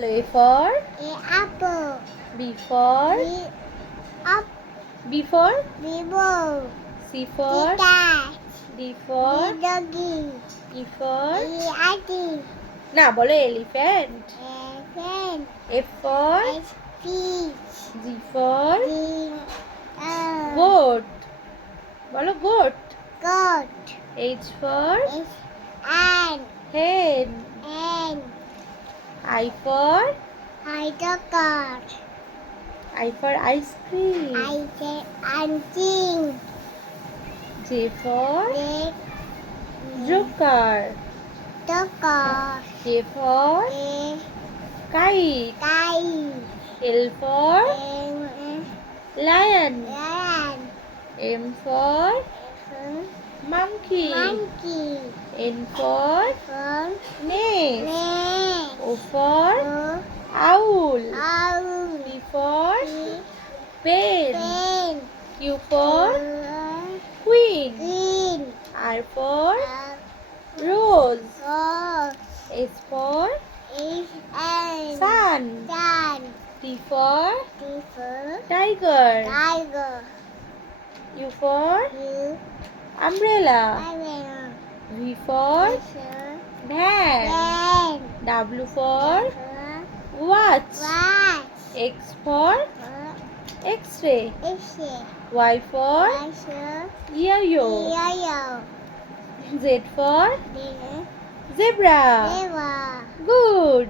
A for apple. B for B up. B for Ball. C for cat. D for Doggy. E for Auntie. না বলো elephant. Elephant. F for Fish. G for Goat. goat. বলো goat. Goat. H for Ant. hen. Ant. I for Cat. I for ice cream. I say hunting. J for Red. joker. Dog. K for kite. Guy. L for lion. Lion. M for monkey. Monkey. N for From nest. man. O for owl. Owl. P for pen. Pen. Q for queen. Green. R for rose. Rose. S for Is and sun. sun. T for Differ. tiger. Tiger. U for You. umbrella. Iron. V for van. Pen. W for watch. Watch. X for x-ray. Issue. Y for yo-yo. Yellow. Z for Dinner. zebra. Never. Good.